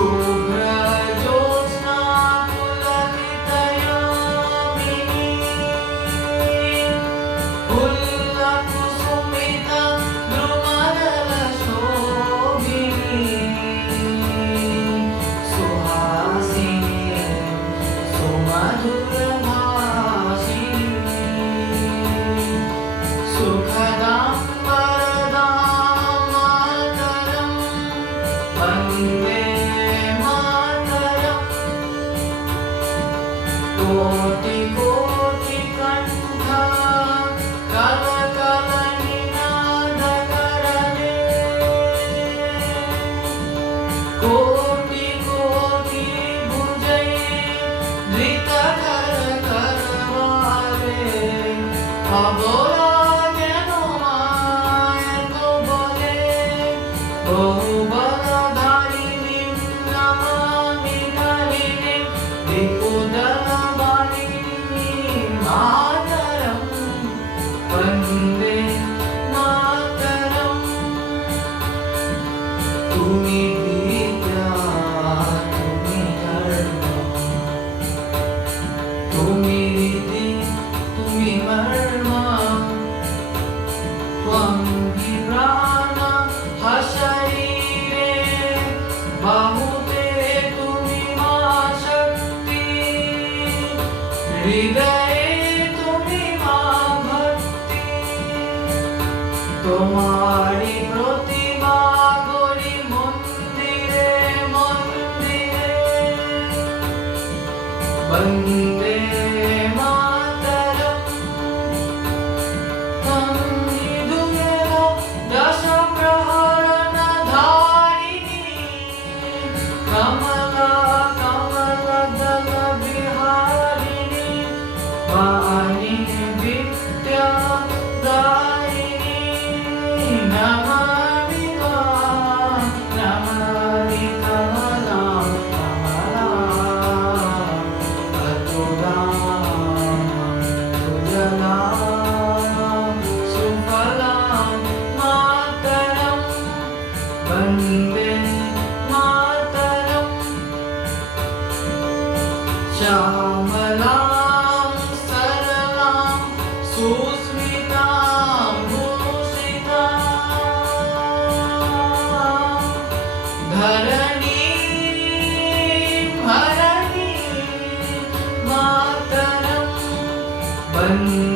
शुभ्रज्योत्स्ना पुलकितयामिनी फुल्लकुसुमिता द्रुमदलशोभिनी सुहासिनी सुमधुरभाषिणी सुखदां वरदां मातरं वन्दे मातरम् कोटि कोटि कंठ कल कल निनाद करले कोटि कोटि भुजै धृत कर करवाले अबोला जेनो माय तो बोले बहुबलधारिणीं नमामि धरिणीं त्रिपुदलवारिणीं मातरं वन्दे मातरम् तुम्ही विद्या तुम्ही धर्म तुम्ही रीति तुम्ही मर्म त्वं हि प्राण हा शरीरे बाहुते तुम्ही मा शक्ति हृदये तुम्ही मा भक्ति তোমারি প্রতিমা গড়ি মন্দিরে মন্দিরে বন্দে মাতরম তন্নিধুয়ের দশ প্রহরণ ধারিণী কমলা কমলা দল বিহারিণী वाणी विद्या दायिनी नमामि त्वां नमामि कमलां कमलां अतुलां सुजलां सुफलां मातरं वन्दे मातरम् श्यामलां सरलां सुस्मितां भूषितां धरणीं हरणीं मातरं वन्दे